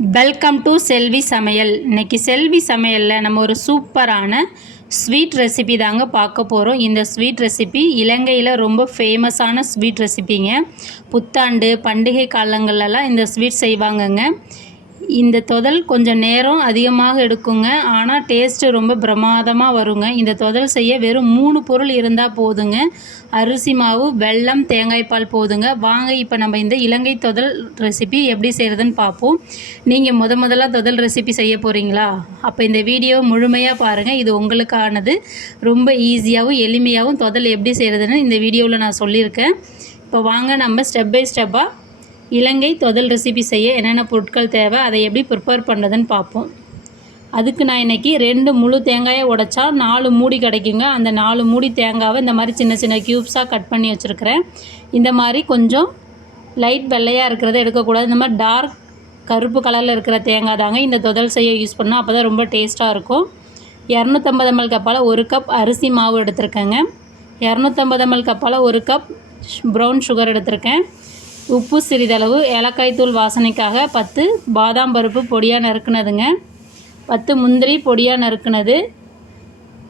Welcome to செல்வி சமையல் இன்னைக்கு செல்வி சமையலில் நம்ம ஒரு சூப்பரான ஸ்வீட் ரெசிபி தாங்க பார்க்க போகிறோம் இந்த ஸ்வீட் ரெசிபி இலங்கையில் ரொம்ப ஃபேமஸான ஸ்வீட் ரெசிபிங்க புத்தாண்டு பண்டிகை காலங்கள்லலாம் இந்த ஸ்வீட் செய்வாங்கங்க. இந்த தொதல் கொஞ்சம் நேரம் அதிகமாக எடுக்குங்க. ஆனால் டேஸ்ட்டு ரொம்ப பிரமாதமாக வருங்க. இந்த தொதல் செய்ய வெறும் மூணு பொருள் இருந்தால் போதுங்க. அரிசி மாவு வெல்லம் தேங்காய் பால் போதுங்க. வாங்க இப்போ நம்ம இந்த இலங்கை தொதல் ரெசிபி எப்படி செய்கிறதுன்னு பார்ப்போம் நீங்கள் முத முதல்ல தொதல் ரெசிபி செய்ய போகிறீங்களா அப்போ இந்த வீடியோ முழுமையாக பாருங்கள் இது உங்களுக்கானது. ரொம்ப ஈஸியாகவும் எளிமையாகவும் தொதல் எப்படி செய்கிறதுன்னு இந்த வீடியோவில் நான் சொல்லியிருக்கேன். இப்போ வாங்க நம்ம ஸ்டெப் பை ஸ்டெப்பாக இலங்கை தொதல் ரெசிபி செய்ய என்னென்ன பொருட்கள் தேவை அதை எப்படி ப்ரிப்பேர் பண்ணுறதுன்னு பார்ப்போம். அதுக்கு நான் இன்றைக்கி ரெண்டு முழு தேங்காயை உடைச்சா நாலு மூடி கிடைக்குங்க. அந்த நாலு மூடி தேங்காவை இந்த மாதிரி சின்ன சின்ன க்யூப்ஸாக கட் பண்ணி வச்சுருக்கிறேன். இந்த மாதிரி கொஞ்சம் லைட் வெள்ளையாக இருக்கிறத எடுக்கக்கூடாது. இந்த மாதிரி டார்க் கருப்பு கலரில் இருக்கிற தேங்காய் தாங்க இந்த தொதல் செய்ய யூஸ் பண்ணால் அப்போ தான் ரொம்ப டேஸ்ட்டாக இருக்கும். இரநூத்தம்பது எம்எல் கப்பால் ஒரு கப் அரிசி மாவு எடுத்திருக்கேங்க. இரநூத்தம்பது எம்எல் கப்பால் ஒரு கப் ப்ரௌன் சுகர் எடுத்திருக்கேன். உப்பு சிறிதளவு ஏலக்காய் தூள் வாசனைக்காக பத்து பாதாம் பருப்பு பொடியாக நறுக்குனதுங்க. பத்து முந்திரி பொடியாக நறுக்குனது.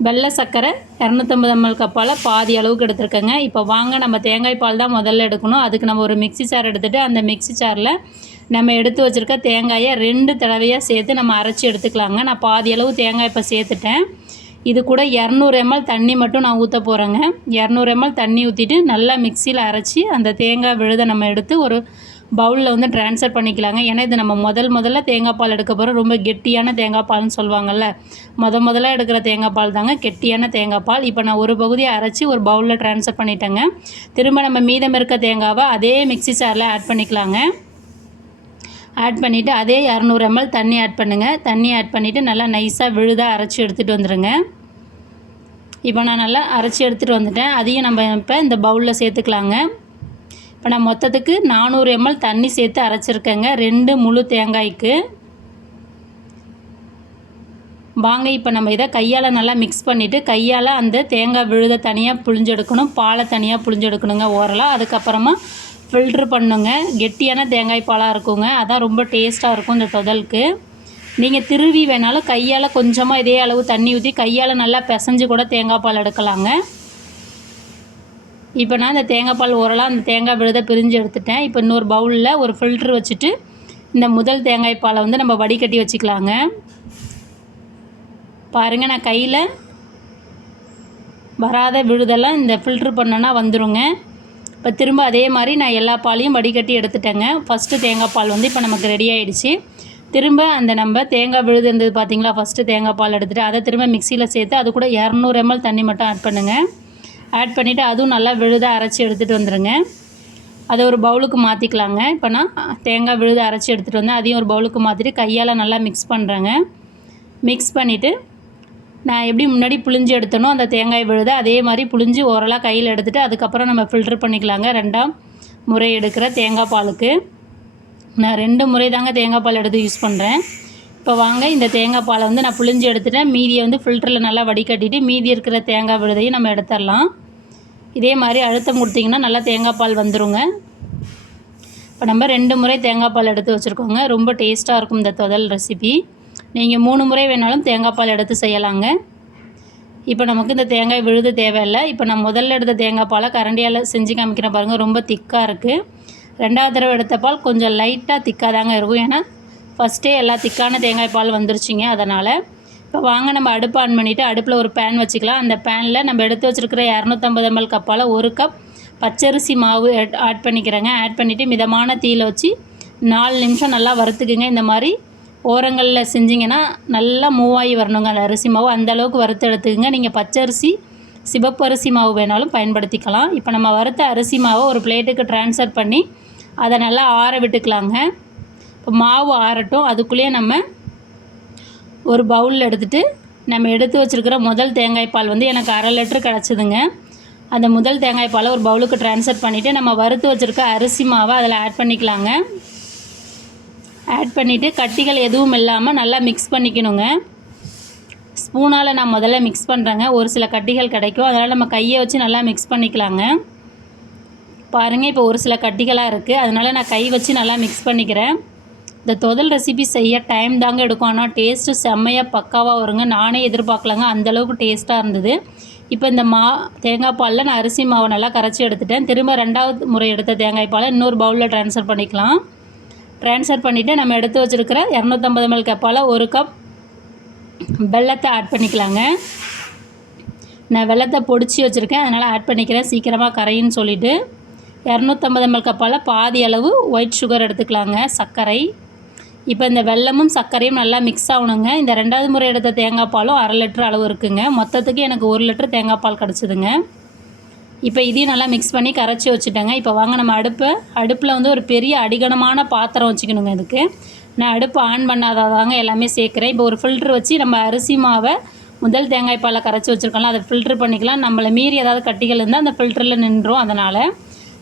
வெள்ளை சர்க்கரை இரநூத்தம்பது எம்எல் கப்பால் பாதி அளவுக்கு எடுத்துருக்கேங்க. இப்போ வாங்க நம்ம தேங்காய் பால் தான் முதல்ல எடுக்கணும். அதுக்கு நம்ம ஒரு மிக்ஸி சார் எடுத்துகிட்டு அந்த மிக்ஸி சாரில் நம்ம எடுத்து வச்சுருக்க தேங்காயை ரெண்டு தடவையாக சேர்த்து நம்ம அரைச்சி எடுத்துக்கலாங்க. நான் பாதி அளவு தேங்காய் இப்போ சேர்த்துட்டேன். இது கூட இரநூறு எம்எல் தண்ணி மட்டும் நான் ஊற்ற போகிறேங்க இரநூறு எம்எல் தண்ணி ஊற்றிட்டு நல்லா மிக்சியில் அரைச்சி அந்த தேங்காய் விழுதை நம்ம எடுத்து ஒரு பவுலில் வந்து ட்ரான்ஸ்ஃபர் பண்ணிக்கலாங்க. ஏன்னா இது நம்ம முதல் முதல்ல தேங்காய் பால் எடுக்க போகிறோம் ரொம்ப கெட்டியான தேங்காய் பால்னு சொல்லுவாங்கள்ல முத முதல்ல எடுக்கிற தேங்காய் பால் தாங்க கெட்டியான தேங்காய் பால். இப்போ நான் ஒரு பகுதியை அரைச்சி ஒரு பவுலில் ட்ரான்ஸ்ஃபர் பண்ணிட்டேங்க. திரும்ப நம்ம மீதம் இருக்க தேங்காவை அதே மிக்ஸி சாரில் ஆட் பண்ணிக்கலாங்க. ஆட் பண்ணிவிட்டு அதே இரநூறு எம்எல் தண்ணி ஆட் பண்ணுங்கள் தண்ணி ஆட் பண்ணிவிட்டு நல்லா நைஸாக விழுதாக அரைச்சி எடுத்துகிட்டு வந்துடுங்க இப்போ நான் நல்லா அரைச்சி எடுத்துகிட்டு வந்துட்டேன். அதையும் நம்ம இப்போ இந்த பவுலில் சேர்த்துக்கலாங்க. இப்போ நான் மொத்தத்துக்கு நானூறு எம்எல் தண்ணி சேர்த்து அரைச்சிருக்கேங்க. ரெண்டு முழு தேங்காய்க்கு. வாங்க இப்போ நம்ம இதை கையால் நல்லா மிக்ஸ் பண்ணிவிட்டு கையால் அந்த தேங்காய் விழுத தனியாக புழிஞ்செடுக்கணும். பாலை தனியாக புழிஞ்செடுக்கணுங்க. ஓரலாக அதுக்கப்புறமா ஃபில்ட்ரு பண்ணுங்க. கெட்டியான தேங்காய் பாலாக இருக்குங்க. அதான் ரொம்ப டேஸ்ட்டாக இருக்கும் இந்த தொதலுக்கு. நீங்கள் திருவி வேணாலும் கையால் கொஞ்சமாக இதே அளவு தண்ணி ஊற்றி கையால் நல்லா பிசைஞ்சு கூட தேங்காய் பால் எடுக்கலாங்க. இப்போ நான் இந்த தேங்காய் பால் ஓரலாக அந்த தேங்காய் விழுதை பிரிஞ்சு எடுத்துட்டேன். இப்போ இன்னொரு பவுலில் ஒரு ஃபில்ட்ரு வச்சுட்டு இந்த முதல் தேங்காய் பாலை வந்து நம்ம வடிகட்டி வச்சுக்கலாங்க. பாருங்கள் நான் கையில் வராத விழுதெல்லாம் இந்த ஃபில்ட்ரு பண்ணனா வந்துருங்க. இப்போ திரும்ப அதே மாதிரி நான் எல்லா பாலையும் வடிகட்டி எடுத்துட்டேங்க. ஃபஸ்ட்டு தேங்காய் பால் வந்து இப்போ நமக்கு ரெடி ஆகிடுச்சு திரும்ப அந்த நம்ம தேங்காய் விழுது இருந்தது பார்த்தீங்களா ஃபஸ்ட்டு தேங்காய் பால் எடுத்துகிட்டு அதை திரும்ப மிக்சியில் சேர்த்து அது கூட இரநூறு எம்எல் தண்ணி மட்டும் ஆட் பண்ணுங்கள் ஆட் பண்ணிவிட்டு அதுவும் நல்லா விழுதாக அரைச்சி எடுத்துகிட்டு வந்துடுங்க அதை ஒரு பவுலுக்கு மாற்றிக்கலாங்க இப்போ நான் தேங்காய் விழுது அரைச்சி எடுத்துகிட்டு வந்தேன். அதையும் ஒரு பவுலுக்கு மாற்றிட்டு கையால் நல்லா மிக்ஸ் பண்ணுறேங்க மிக்ஸ் பண்ணிவிட்டு நான் எப்படி முன்னாடி புளிஞ்சு எடுத்தனோ அந்த தேங்காய் விழுத அதே மாதிரி புளிஞ்சு ஓரலாக கையில் எடுத்துகிட்டு அதுக்கப்புறம் நம்ம ஃபில்ட்ரு பண்ணிக்கலாங்க ரெண்டாம் முறை எடுக்கிற தேங்காய் பாலுக்கு. நான் ரெண்டு முறை தாங்க தேங்காய் பால் எடுத்து யூஸ் பண்ணுறேன் இப்போ வாங்க இந்த தேங்காய் பாலை வந்து நான் புளிஞ்சு எடுத்துட்டேன். மீதியை வந்து ஃபில்டரில் நல்லா வடிகட்டிட்டு மீதி இருக்கிற தேங்காய் விழுதையும் நம்ம எடுத்துடலாம். இதே மாதிரி அழுத்தம் கொடுத்திங்கன்னா நல்லா தேங்காய் பால் வந்துருங்க. இப்போ நம்ம ரெண்டு முறை தேங்காய் பால் எடுத்து வச்சுருக்கோங்க. ரொம்ப டேஸ்ட்டாக இருக்கும் இந்த தொதல் ரெசிபி நீங்கள் மூணு முறை வேணாலும் தேங்காய் பால் எடுத்து செய்யலாங்க. இப்போ நமக்கு இந்த தேங்காய் விழுது தேவையில்லை. இப்போ நான் முதல்ல எடுத்த தேங்காய் பாலை கரண்டியால் செஞ்சு காமிக்கிறேன் பாருங்கள் ரொம்ப திக்காக இருக்குது ரெண்டாவது தடவை எடுத்த பால் கொஞ்சம் லைட்டாக திக்காக தாங்க இருக்கும். ஏன்னா ஃபஸ்ட்டே எல்லா திக்கான தேங்காய் பால் வந்துருச்சுங்க அதனால். இப்போ வாங்க நம்ம அடுப்பு ஆன் பண்ணிவிட்டு அடுப்பில் ஒரு பேன் வச்சுக்கலாம். அந்த பேனில் நம்ம எடுத்து வச்சுருக்கிற இரநூத்தம்பது எம்எல் கப்பால் ஒரு கப் பச்சரிசி மாவு ஆட் பண்ணிக்கிறேங்க. ஆட் பண்ணிவிட்டு மிதமான தீயில் வச்சு நாலு நிமிஷம் நல்லா வறுத்துக்குங்க. இந்த மாதிரி ஓரங்களில் செஞ்சிங்கன்னா நல்லா மூவாகி வரணுங்க. அந்த அரிசி மாவு அந்தளவுக்கு வறுத்து எடுத்துக்கங்க. நீங்கள் பச்சரிசி சிவப்பு அரிசி மாவு வேணாலும் பயன்படுத்திக்கலாம். இப்போ நம்ம வறுத்த அரிசி மாவை ஒரு பிளேட்டுக்கு ட்ரான்ஸ்ஃபர் பண்ணி அதை நல்லா ஆற விட்டுக்கலாங்க. இப்போ மாவு ஆறட்டும். அதுக்குள்ளேயே நம்ம ஒரு பவுலில் எடுத்துகிட்டு நம்ம எடுத்து வச்சுருக்கிற முதல் தேங்காய் பால் வந்து எனக்கு அரை லிட்டர் கிடச்சிதுங்க. அந்த முதல் தேங்காய் பாலை ஒரு பவுலுக்கு ட்ரான்ஸ்ஃபர் பண்ணிவிட்டு நம்ம வறுத்து வச்சுருக்க அரிசி மாவை அதில் ஆட் பண்ணிக்கலாங்க. ஆட் பண்ணிவிட்டு கட்டிகள் எதுவும் இல்லாமல் நல்லா மிக்ஸ் பண்ணிக்கணுங்க. ஸ்பூனால் நான் முதல்ல மிக்ஸ் பண்ணுறேங்க ஒரு சில கட்டிகள் கிடைக்கும். அதனால் நம்ம கையை வச்சு நல்லா மிக்ஸ் பண்ணிக்கலாங்க. பாருங்கள் இப்போ ஒரு சில கட்டிகளாக இருக்குது அதனால் நான் கை வச்சு நல்லா மிக்ஸ் பண்ணிக்கிறேன். இந்த தொதல் ரெசிபி செய்ய டைம் தாங்க எடுக்கும். ஆனால் டேஸ்ட்டு செம்மையாக பக்காவாக வருங்க. நானே எதிர்பார்க்கலங்க. அந்தளவுக்கு டேஸ்ட்டாக இருந்தது. இப்போ இந்த மா தேங்காய் பாலில் நான் அரிசி மாவை நல்லா கரைச்சி எடுத்துட்டேன். திரும்ப ரெண்டாவது முறை எடுத்த தேங்காய் பாலை இன்னொரு பவுலில் ட்ரான்ஸ்ஃபர் பண்ணிக்கலாம். ட்ரான்ஸ்ஃபர் பண்ணிவிட்டு நம்ம எடுத்து வச்சுருக்கிற இரநூத்தம்பது ml கப்பால் ஒரு கப் வெல்லத்தை ஆட் பண்ணிக்கலாங்க. நான் வெல்லத்தை பொடிச்சு வச்சுருக்கேன். அதனால் ஆட் பண்ணிக்கிறேன். சீக்கிரமாக கரையின்னு சொல்லிவிட்டு இரநூத்தம்பது ml கப்பால் பாதி அளவு ஒயிட் சுகர் எடுத்துக்கலாங்க சர்க்கரை. இப்போ இந்த வெல்லமும் சர்க்கரையும் நல்லா மிக்ஸ் ஆகணுங்க. இந்த ரெண்டாவது முறை எடுத்த தேங்காய் பாலும் அரை லிட்டர் அளவு இருக்குங்க. மொத்தத்துக்கு எனக்கு ஒரு லிட்டர் தேங்காய் பால் கிடச்சிதுங்க. இப்போ இதையும் நல்லா மிக்ஸ் பண்ணி கரைச்சி வச்சுட்டேங்க. இப்போ வாங்க நம்ம அடுப்பை. அடுப்பில் வந்து ஒரு பெரிய அடிகனமான பாத்திரம் வச்சுக்கணுங்க இதுக்கு. நான் அடுப்பு ஆன் பண்ணாதாதாங்க எல்லாமே சேர்க்குறேன். இப்போ ஒரு ஃபில்ட்ரு வச்சு நம்ம அரிசி மாவை முதல் தேங்காய் பாலை கரைச்சி வச்சுருக்கோம்ல அதை ஃபில்ட்ரு பண்ணிக்கலாம். நம்மளை மீறி ஏதாவது கட்டிகள் இருந்தால் அந்த ஃபில்டரில் நின்றோம் அதனால்.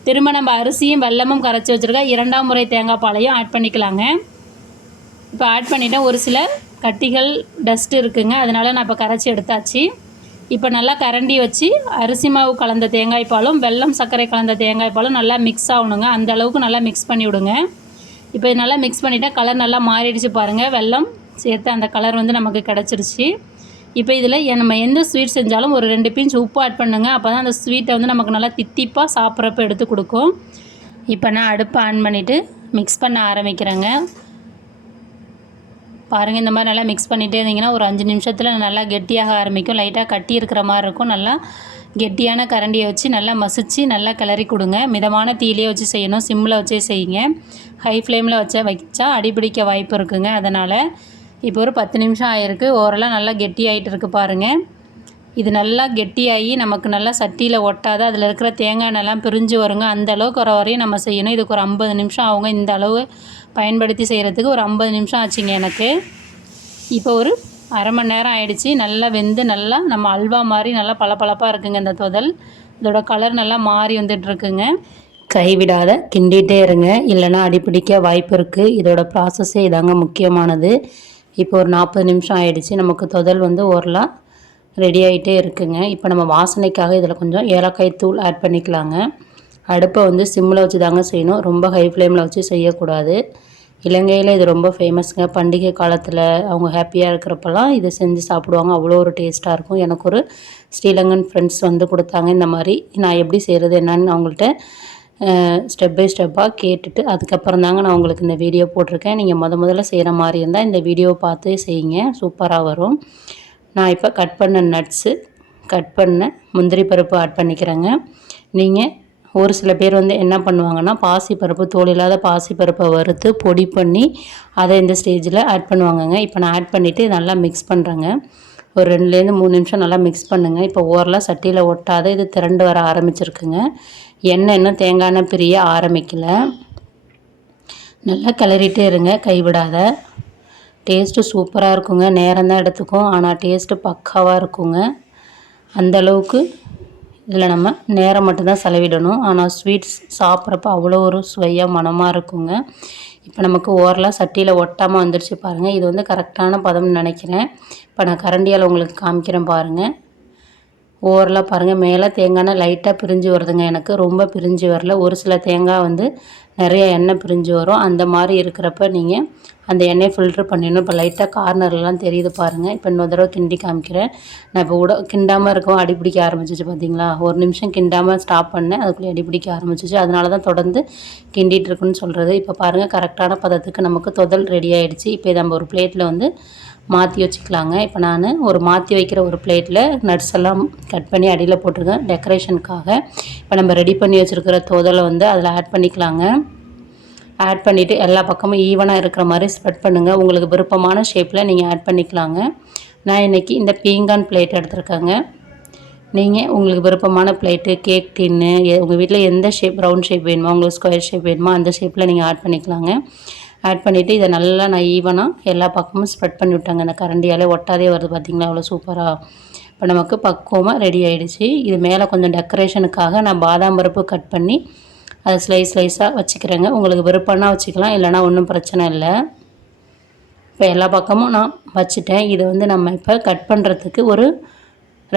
திரும்ப நம்ம அரிசியும் வெல்லமும் கரைச்சி வச்சுருக்கா. இரண்டாம் முறை தேங்காய் பாலையும் ஆட் பண்ணிக்கலாங்க. இப்போ ஆட் பண்ணிவிட்டேன் ஒரு சில கட்டிகள் டஸ்ட் இருக்குங்க. அதனால் நான் இப்போ கரைச்சி எடுத்தாச்சு. இப்போ நல்லா கரண்டி வச்சு அரிசி மாவு கலந்த தேங்காய் பாலும் வெல்லம் சர்க்கரை கலந்த தேங்காய் பாலும் நல்லா மிக்ஸ் ஆகணுங்க. அந்த அளவுக்கு நல்லா மிக்ஸ் பண்ணி விடுங்க. இப்போ இது நல்லா மிக்ஸ் பண்ணிவிட்டேன் கலர் நல்லா மாறிடுச்சு பாருங்கள் வெல்லம் சேர்த்து அந்த கலர் வந்து நமக்கு கிடச்சிருச்சு. இப்போ இதில் நம்ம எந்த ஸ்வீட் செஞ்சாலும் ஒரு ரெண்டு பிஞ்ச் உப்பு ஆட் பண்ணுங்க. அப்போ தான் அந்த ஸ்வீட்டை வந்து நமக்கு நல்லா தித்திப்பாக சாப்பிட்றப்ப எடுத்து கொடுக்கும். இப்போ நான் அடுப்பை ஆன் பண்ணிவிட்டு மிக்ஸ் பண்ண ஆரம்பிக்கிறேங்க. பாருங்கள் இந்த மாதிரி நல்லா மிக்ஸ் பண்ணிகிட்டே இருந்தீங்கன்னா ஒரு அஞ்சு நிமிஷத்தில் நல்லா கெட்டியாக ஆரம்பிக்கும். லைட்டாக கட்டி இருக்கிற மாதிரி இருக்கும். நல்லா கெட்டியான கரண்டியை வச்சு நல்லா மசிச்சு நல்லா கிளறி கொடுங்க. மிதமான தீயிலே வச்சு செய்யணும். சிம்மில் வச்சே செய்யுங்க. ஹை ஃப்ளேமில் வச்சா வச்சா அடிபிடிக்க வாய்ப்பு இருக்குங்க. அதனால் இப்போ ஒரு பத்து நிமிஷம் ஆயிருக்கு. ஓரெல்லாம் நல்லா கெட்டி ஆகிட்டு பாருங்கள் இது நல்லா கெட்டியாகி நமக்கு நல்லா சட்டியில் ஒட்டாத அதில் இருக்கிற தேங்காய் எண்ணெய்லாம் பிரிஞ்சு வருங்க. அந்த அளவுக்கு வர வரையும் நம்ம செய்யணும். இதுக்கு ஒரு ஐம்பது நிமிஷம் ஆகுங்க. இந்த அளவு பயன்படுத்தி செய்கிறதுக்கு ஒரு ஐம்பது நிமிஷம் ஆச்சுங்க எனக்கு. இப்போ ஒரு அரை மணி நேரம் ஆயிடுச்சு. நல்லா வெந்து நல்லா நம்ம அல்வா மாதிரி நல்லா பளபளப்பாக இருக்குங்க இந்த தொதல். இதோட கலர் நல்லா மாறி வந்துட்டுருக்குங்க. கைவிடாத கிண்டிகிட்டே இருங்க. இல்லைன்னா அடிப்பிடிக்க வாய்ப்பு இருக்குது இதோட ப்ராசஸே இதாங்க முக்கியமானது. இப்போ ஒரு நாற்பது நிமிஷம் ஆயிடுச்சு. நமக்கு தொதல் வந்து ஓரலாக ரெடி ஆகிட்டே இருக்குங்க. இப்போ நம்ம வாசனைக்காக இதில் கொஞ்சம் ஏலக்காய் தூள் ஆட் பண்ணிக்கலாங்க. அடுப்பை வந்து சிம்மில் வச்சு தாங்க செய்யணும். ரொம்ப ஹை ஃப்ளேமில் வச்சு செய்யக்கூடாது. இலங்கையில் இது ரொம்ப ஃபேமஸ்ங்க பண்டிகை காலத்தில் அவங்க ஹாப்பியாக இருக்கிறப்பெல்லாம் இதை செஞ்சு சாப்பிடுவாங்க. அவ்வளோ ஒரு டேஸ்ட்டாக இருக்கும். எனக்கு ஒரு ஸ்ரீலங்கன் ஃப்ரெண்ட்ஸ் வந்து கொடுத்தாங்க இந்த மாதிரி. நான் எப்படி செய்கிறது என்னன்னு அவங்கள்ட்ட ஸ்டெப் பை ஸ்டெப்பாக கேட்டுட்டு அதுக்கப்புறம் தாங்க நான் உங்களுக்கு இந்த வீடியோ போட்டிருக்கேன். நீங்கள் முத முதல்ல செய்கிற மாதிரி இருந்தால் இந்த வீடியோ பார்த்து செய்யுங்க. சூப்பராக வரும். நான் இப்போ கட் பண்ண நட்ஸு கட் பண்ண முந்திரி பருப்பு ஆட் பண்ணிக்கிறேங்க. நீங்கள் ஒரு சில பேர் வந்து என்ன பண்ணுவாங்கன்னா பாசிப்பருப்பு தோல் இல்லாத பாசிப்பருப்பை வறுத்து பொடி பண்ணி அதை இந்த ஸ்டேஜில் ஆட் பண்ணுவாங்கங்க. இப்போ நான் ஆட் பண்ணிவிட்டு நல்லா மிக்ஸ் பண்ணுறேங்க ஒரு ரெண்டுலேருந்து மூணு நிமிஷம் நல்லா மிக்ஸ் பண்ணுங்கள் இப்போ ஓரலாக சட்டியில் ஒட்டாத இது திரண்டு வர ஆரம்பிச்சிருக்குங்க. எண்ணெய் இன்னும் தேங்காய் எண்ணெய் பிரிய ஆரம்பிக்கல. நல்லா கிளறிட்டே இருங்க. கைவிடாத. டேஸ்ட்டு சூப்பராக இருக்குங்க. நேரம் தான் எடுத்துக்கும். ஆனால் டேஸ்ட்டு பக்காவாக இருக்குங்க. அந்தளவுக்கு இதில் நம்ம நேரம் மட்டும்தான் செலவிடணும். ஆனால் ஸ்வீட்ஸ் சாப்பிட்றப்ப அவ்வளோ ஒரு சுவையாக மனமாக இருக்குங்க. இப்போ நமக்கு ஓரலாக சட்டியில் ஒட்டாமல் வந்துருச்சு பாருங்கள் இது வந்து கரெக்டான பதம்னு நினைக்கிறேன். இப்போ நான் கரண்டியால் உங்களுக்கு காமிக்கிறேன் பாருங்கள் ஓரலாக பாருங்கள் மேலே தேங்காய் லைட்டாக பிரிஞ்சு வருதுங்க. எனக்கு ரொம்ப பிரிஞ்சு வரல. ஒரு சில தேங்காய் வந்து நிறைய எண்ணெய் பிரிஞ்சு வரும். அந்த மாதிரி இருக்கிறப்ப நீங்கள் அந்த எண்ணெயை ஃபில்ட்ரு பண்ணிடணும். இப்போ லைட்டாக கார்னர்லாம் தெரியுது பாருங்கள் இப்போ இன்னொரு தடவை கிண்டி காமிக்கிறேன். நான் இப்போ கூட கிண்டாமல் இருக்கவும் அடிப்பிடிக்க ஆரம்பிச்சிச்சு பார்த்தீங்களா ஒரு நிமிஷம் கிண்டாமல் ஸ்டாப் பண்ணேன். அதுக்குள்ளே அடிப்பிடிக்க ஆரம்பிச்சிச்சு. அதனால தான் தொடர்ந்து கிண்டிகிட்டு இருக்குன்னு சொல்கிறது இப்போ பாருங்கள் கரெக்டான பதத்துக்கு நமக்கு தொதல் ரெடி ஆகிடுச்சு இப்போ இதை நம்ம ஒரு பிளேட்டில் வந்து மாற்றி வச்சுக்கலாங்க. இப்போ நான் ஒரு மாற்றி வைக்கிற ஒரு பிளேட்டில் நட்ஸ் எல்லாம் கட் பண்ணி அடியில் போட்டிருக்கேன். டெக்கரேஷனுக்காக இப்போ நம்ம ரெடி பண்ணி வச்சுருக்கிற தோதலை வந்து அதில் ஆட் பண்ணிக்கலாங்க. ஆட் பண்ணிவிட்டு எல்லா பக்கமும் ஈவனாக இருக்கிற மாதிரி ஸ்ப்ரெட் பண்ணுங்கள் உங்களுக்கு விருப்பமான ஷேப்பில் நீங்கள் ஆட் பண்ணிக்கலாங்க. நான் இன்றைக்கி இந்த பீங்கான் பிளேட் எடுத்திருக்கேங்க. நீங்கள் உங்களுக்கு விருப்பமான பிளேட்டு கேக் டின்னு உங்கள் வீட்டில் எந்த ஷேப் ரவுண்ட் ஷேப் வேணுமோ உங்களுக்கு ஸ்கொயர் ஷேப் வேணுமோ அந்த ஷேப்பில் நீங்கள் ஆட் பண்ணிக்கலாங்க. ஆட் பண்ணிவிட்டு இதை நல்லா நான் ஈவனாக எல்லா பக்கமும் ஸ்ப்ரெட் பண்ணி விட்டாங்க. அந்த கரண்டியாலே ஒட்டாதே வருது பார்த்திங்களா அவ்வளோ சூப்பராக இப்போ நமக்கு பக்குவமாக ரெடி ஆகிடுச்சு இது மேலே கொஞ்சம் டெக்கரேஷனுக்காக நான் பாதாம் பருப்பு கட் பண்ணி அதை ஸ்லைஸ் ஸ்லைஸாக வச்சுக்கிறேங்க. உங்களுக்கு விருப்பம்னா வச்சுக்கலாம் இல்லைனா ஒன்றும் பிரச்சனை இல்லை. இப்போ எல்லா பக்கமும் நான் வச்சுட்டேன். இதை வந்து நம்ம இப்போ கட் பண்ணுறதுக்கு ஒரு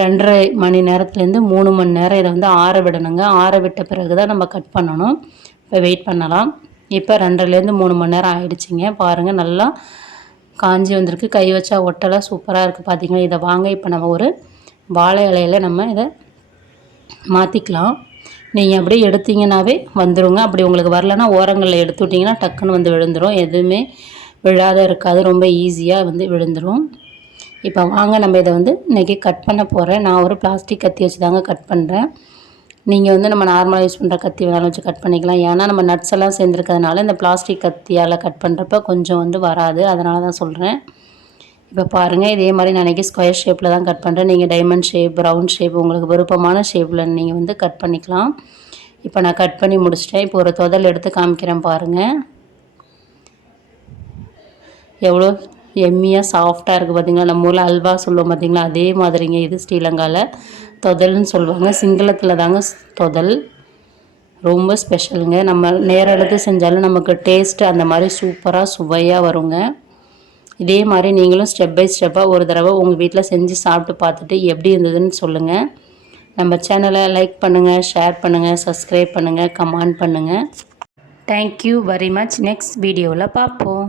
ரெண்டரை மணி நேரத்துலேருந்து மூணு மணி நேரம் இதை வந்து ஆற விடணுங்க. ஆற விட்ட பிறகு தான் நம்ம கட் பண்ணணும். இப்போ வெயிட் பண்ணலாம். இப்போ ரெண்டரைலேருந்து மூணு மணி நேரம் ஆயிடுச்சுங்க. பாருங்கள் நல்லா காஞ்சி வந்திருக்கு. கை வச்சா ஒட்டலாம் சூப்பராக இருக்குது பார்த்திங்களா இதை வாங்க இப்போ நம்ம ஒரு வாழை இலையில நம்ம இதை மாற்றிக்கலாம் நீங்கள் அப்படியே எடுத்தீங்கன்னாவே வந்துடுங்க அப்படி உங்களுக்கு வரலன்னா ஓரங்களில் எடுத்து விட்டிங்கன்னா டக்குன்னு வந்து விழுந்துடும் எதுவுமே விழாத இருக்காது. ரொம்ப ஈஸியாக வந்து விழுந்துடும் இப்போ வாங்க நம்ம இதை வந்து இன்றைக்கி கட் பண்ண போகிறேன் நான் ஒரு பிளாஸ்டிக் கத்தி வச்சு தாங்க கட் பண்ணுறேன் நீங்கள் வந்து நம்ம நார்மலாக யூஸ் பண்ணுற கத்தி வேணாலும் வச்சு கட் பண்ணிக்கலாம். ஏன்னா நம்ம நட்ஸ் எல்லாம் சேர்ந்துருக்கிறதுனால இந்த பிளாஸ்டிக் கத்தியால் கட் பண்ணுறப்ப கொஞ்சம் வந்து வராது. அதனால தான் சொல்கிறேன் இப்போ பாருங்கள் இதே மாதிரி நான் இன்றைக்கி ஸ்கொயர் ஷேப்பில் தான் கட் பண்ணுறேன் நீங்கள் டைமண்ட் ஷேப் ப்ரௌன் ஷேப் உங்களுக்கு விருப்பமான ஷேப்பில் நீங்கள் வந்து கட் பண்ணிக்கலாம். இப்போ நான் கட் பண்ணி முடிச்சிட்டேன். இப்போ ஒரு தொதல் எடுத்து காமிக்கிறேன் பாருங்கள் எவ்வளோ எம்மியாக சாஃப்டாக இருக்குது பார்த்தீங்களா நம்ம ஊரில் அல்வா சொல்லுவோம் பார்த்தீங்களா அதே மாதிரிங்க இது ஸ்ரீலங்காவில் தொதல்னு சொல்லுவாங்க. சிங்களத்தில் தாங்க தொதல். ரொம்ப ஸ்பெஷலுங்க நம்ம நேரம் எடுத்து செஞ்சாலும் நமக்கு டேஸ்ட்டு அந்த மாதிரி சூப்பராக சுவையாக வருங்க. இதே மாதிரி நீங்களும் ஸ்டெப் பை ஸ்டெப்பாக ஒரு தடவை உங்கள் வீட்டில் செஞ்சு சாப்பிட்டு பார்த்துட்டு எப்படி இருந்ததுன்னு சொல்லுங்கள் நம்ம சேனலை லைக் பண்ணுங்கள் ஷேர் பண்ணுங்கள் சப்ஸ்கிரைப் பண்ணுங்கள் கமெண்ட் பண்ணுங்கள் தேங்க்யூ வெரி மச் நெக்ஸ்ட் வீடியோவில் பார்ப்போம்.